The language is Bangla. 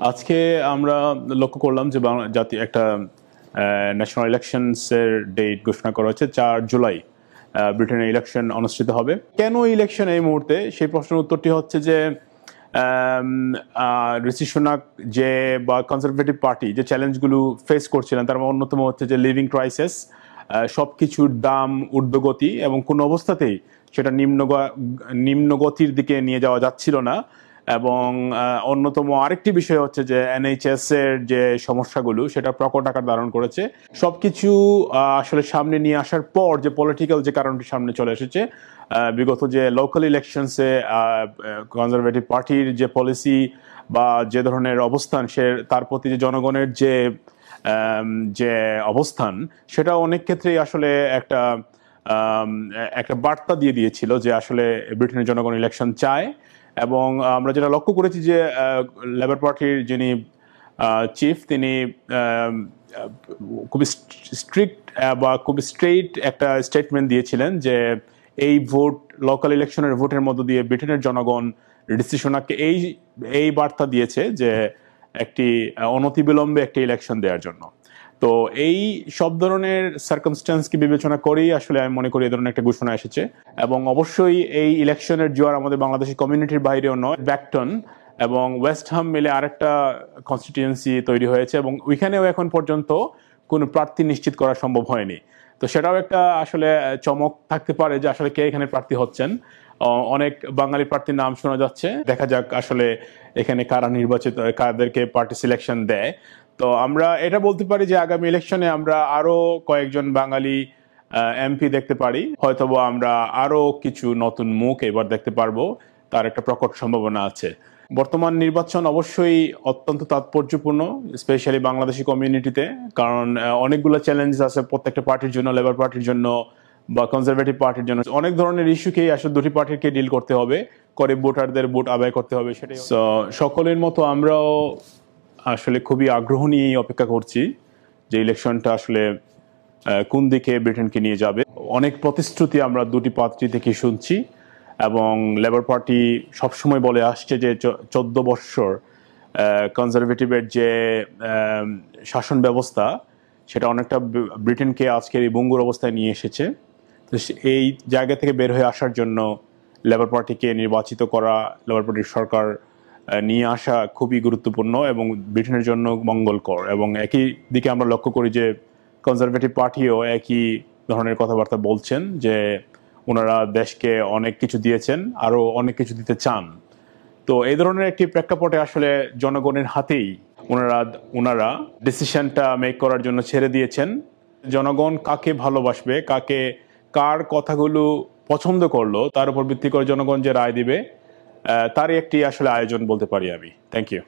আজকে আমরা লক্ষ্য করলাম যে জাতীয় একটা ন্যাশনাল ইলেকশনসের ডেট ঘোষণা করা হচ্ছে 4 জুলাই। ব্রিটেনের ইলেকশন অনুষ্ঠিত হবে। কেন ইলেকশন এই মুহূর্তে, সেই প্রশ্নের উত্তরটি হচ্ছে যে ঋষি সুনাক যে বা কনজারভেটিভ পার্টি যে চ্যালেঞ্জগুলো ফেস করছিলেন তার অন্যতম হচ্ছে যে লিভিং ক্রাইসিস, সব কিছুর দাম ঊর্ধ্বগতি এবং কোনো অবস্থাতেই সেটা নিম্নগতির দিকে নিয়ে যাওয়া যাচ্ছিল না। এবং অন্যতম আরেকটি বিষয় হচ্ছে যে এনএইচএস এর যে সমস্যাগুলো সেটা প্রকট আকার ধারণ করেছে। সবকিছু আসলে সামনে নিয়ে আসার পর যে পলিটিক্যাল যে কারণটি সামনে চলে এসেছে, বিগত যে লোকাল ইলেকশনসে কনজারভেটিভ পার্টির যে পলিসি বা যে ধরনের অবস্থান তার প্রতি যে জনগণের যে অবস্থান, সেটা অনেক ক্ষেত্রেই আসলে একটা বার্তা দিয়ে দিয়েছিল যে আসলে ব্রিটেনের জনগণ ইলেকশন চায়। এবং আমরা যেটা লক্ষ্য করেছি যে লেবার পার্টির যিনি চিফ, তিনি খুবই স্ট্রিক্ট বা খুবই স্ট্রেইট একটা স্টেটমেন্ট দিয়েছিলেন যে এই লোকাল ইলেকশনের ভোটের মধ্য দিয়ে ব্রিটেনের জনগণ ঋষি সুনাককে এই বার্তা দিয়েছে যে একটি অনতিবিলম্বে একটি ইলেকশন দেওয়ার জন্য। তো এই সব ধরনের সার্কামস্ট্যান্সকে বিবেচনা করেই আসলে আমি মনে করি এই ধরনের একটা ঘোষণা এসেছে। এবং অবশ্যই এই ইলেকশনের জোয়ার আমাদের বাংলাদেশি কমিউনিটির বাইরেও নয়, ব্যাকটন এবং ওয়েস্ট হাম মিলে আরেকটা কনস্টিটিউয়েন্সি তৈরি হয়েছে এবং ওইখানেও এখন পর্যন্ত কোনো প্রার্থী নিশ্চিত করা সম্ভব হয়নি। তো সেটাও একটা আসলে চমক থাকতে পারে যে আসলে কে এখানে প্রার্থী হচ্ছেন। অনেক বাঙালি প্রার্থীর নাম শোনা যাচ্ছে, দেখা যাক আসলে এখানে কারা নির্বাচিত, কাদেরকে পার্টি সিলেকশন দেয়। তো আমরা এটা বলতে পারি যে আগামী ইলেকশনে আমরা আরো কয়েকজন বাঙালি এমপি দেখতে পারি, হয়তোবা আমরা আরো কিছু নতুন মুখ এবার দেখতে পারবো, তার একটা প্রকট সম্ভাবনা আছে। বর্তমান নির্বাচন অবশ্যই অত্যন্ত তাৎপর্যপূর্ণ, স্পেশালি বাংলাদেশি কমিউনিটিতে, কারণ অনেকগুলো চ্যালেঞ্জ আছে প্রত্যেকটা পার্টির জন্য, লেবার পার্টির জন্য বা কনজারভেটিভ পার্টির জন্য। অনেক ধরনের ইস্যুকেই আসলে দুটি পার্টিকে ডিল করতে হবে, করে ভোটারদের ভোট আদায় করতে হবে। সেটাই সকলের মতো আমরাও আসলে খুবই আগ্রহ নিয়ে অপেক্ষা করছি যে ইলেকশনটা আসলে কোন দিকে ব্রিটেনকে নিয়ে যাবে। অনেক প্রতিশ্রুতি আমরা দুটি পার্টি থেকে শুনছি এবং লেবার পার্টি সবসময় বলে আসছে যে 14 বৎসর কনজারভেটিভের যে শাসন ব্যবস্থা, সেটা অনেকটা ব্রিটেনকে আজকের এই ভঙ্গুর অবস্থায় নিয়ে এসেছে। তো এই জায়গা থেকে বের হয়ে আসার জন্য লেবার পার্টিকে নির্বাচিত করা, লেবার পার্টির সরকার নিয়ে আসা খুবই গুরুত্বপূর্ণ এবং ব্রিটেনের জন্য মঙ্গলকর। এবং একই দিকে আমরা লক্ষ্য করি যে কনজারভেটিভ পার্টিও একই ধরনের কথাবার্তা বলছেন যে ওনারা দেশকে অনেক কিছু দিয়েছেন, আরো অনেক কিছু দিতে চান। তো এই ধরনের একটি প্রেক্ষাপটে আসলে জনগণের হাতেই ওনারা ডিসিশনটা মেক করার জন্য ছেড়ে দিয়েছেন। জনগণ কাকে ভালোবাসবে, কার কথাগুলো পছন্দ করলো, তার উপর ভিত্তি করে জনগণ যে রায় দিবে, তারই একটি আসলে আয়োজন বলতে পারি আমি। Thank you.